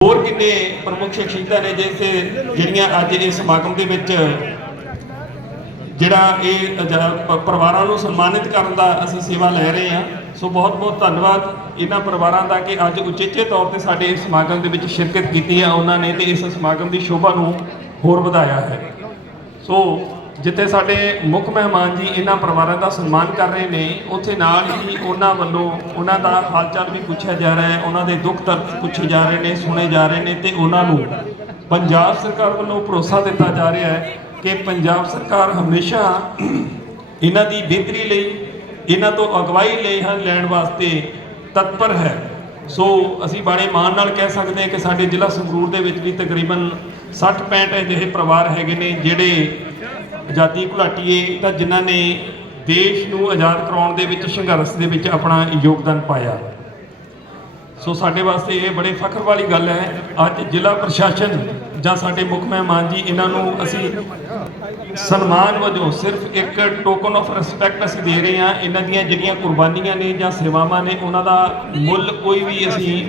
ਹੋਰ ਕਿੰਨੇ ਪ੍ਰਮੁੱਖ ਸ਼ਖਸੀਅਤਾਂ ਨੇ ਜਿਸੇ ਜਿਹੜੀਆਂ ਅੱਜ ਇਸ ਸਮਾਗਮ ਦੇ ਵਿੱਚ ਜਿਹੜਾ ਇਹ ਪਰਿਵਾਰਾਂ ਨੂੰ ਸਨਮਾਨਿਤ ਕਰਨ ਦਾ ਅਸੀਂ ਸੇਵਾ ਲੈ ਰਹੇ ਹਾਂ। ਸੋ ਬਹੁਤ ਬਹੁਤ ਧੰਨਵਾਦ ਇਹਨਾਂ ਪਰਿਵਾਰਾਂ ਦਾ ਕਿ ਅੱਜ ਉਚੇਚੇ ਤੌਰ ਤੇ ਸਾਡੇ ਇਸ ਸਮਾਗਮ ਦੇ ਵਿੱਚ ਸ਼ਿਰਕਤ ਕੀਤੀ ਹੈ ਉਹਨਾਂ ਨੇ ਤੇ ਇਸ ਸਮਾਗਮ ਦੀ ਸ਼ੋਭਾ ਨੂੰ ਹੋਰ ਵਧਾਇਆ ਹੈ। ਸੋ ਜਿੱਥੇ ਸਾਡੇ ਮੁੱਖ ਮਹਿਮਾਨ ਜੀ ਇਹਨਾਂ ਪਰਿਵਾਰਾਂ ਦਾ ਸਨਮਾਨ ਕਰ ਰਹੇ ਨੇ, ਉੱਥੇ ਨਾਲ ਹੀ ਉਹਨਾਂ ਵੱਲੋਂ ਉਹਨਾਂ ਦਾ ਹਾਲਚਾਲ ਵੀ ਪੁੱਛਿਆ ਜਾ ਰਿਹਾ ਹੈ, ਉਹਨਾਂ ਦੇ ਦੁੱਖ ਦਰਦ ਪੁੱਛੇ ਜਾ ਰਹੇ ਨੇ, ਸੁਣੇ ਜਾ ਰਹੇ ਨੇ ਤੇ ਉਹਨਾਂ ਨੂੰ ਪੰਜਾਬ ਸਰਕਾਰ ਵੱਲੋਂ ਭਰੋਸਾ ਦਿੱਤਾ ਜਾ ਰਿਹਾ ਹੈ ਕਿ ਪੰਜਾਬ ਸਰਕਾਰ ਹਮੇਸ਼ਾ ਇਹਨਾਂ ਦੀ ਬਿਹਤਰੀ ਲਈ, ਇਹਨਾਂ ਤੋਂ ਅਗਵਾਈ ਲਈ ਹਨ ਲੈਣ ਵਾਸਤੇ ਤਤਪਰ ਹੈ। ਸੋ ਅਸੀਂ ਬੜੇ ਮਾਣ ਨਾਲ ਕਹਿ ਸਕਦੇ ਹਾਂ ਕਿ ਸਾਡੇ ਜ਼ਿਲ੍ਹਾ ਸੰਗਰੂਰ ਦੇ ਵਿੱਚ ਵੀ ਤਕਰੀਬਨ 60 65 ਅਜਿਹੇ ਪਰਿਵਾਰ ਹੈਗੇ ਨੇ ਜਿਹੜੇ ਆਜ਼ਾਦੀ ਘੁਲਾਟੀਏ ਤਾਂ ਜਿਨ੍ਹਾਂ ਨੇ ਦੇਸ਼ ਨੂੰ ਆਜ਼ਾਦ ਕਰਾਉਣ ਦੇ ਵਿੱਚ ਸੰਘਰਸ਼ ਦੇ ਵਿੱਚ ਆਪਣਾ ਯੋਗਦਾਨ ਪਾਇਆ। ਸੋ ਸਾਡੇ ਵਾਸਤੇ ਇਹ ਬੜੇ ਫਖਰ ਵਾਲੀ ਗੱਲ ਹੈ, ਅੱਜ ਜ਼ਿਲ੍ਹਾ ਪ੍ਰਸ਼ਾਸਨ ਜਾਂ ਸਾਡੇ ਮੁੱਖ ਮਹਿਮਾਨ ਜੀ, ਇਹਨਾਂ ਨੂੰ ਅਸੀਂ ਸਨਮਾਨ ਵਜੋਂ ਸਿਰਫ ਇੱਕ ਟੋਕਨ ਆਫ ਰਿਸਪੈਕਟ ਅਸੀਂ ਦੇ ਰਹੇ ਹਾਂ। ਇਹਨਾਂ ਦੀਆਂ ਜਿਹੜੀਆਂ ਕੁਰਬਾਨੀਆਂ ਨੇ ਜਾਂ ਸੇਵਾਵਾਂ ਨੇ, ਉਹਨਾਂ ਦਾ ਮੁੱਲ ਕੋਈ ਵੀ ਅਸੀਂ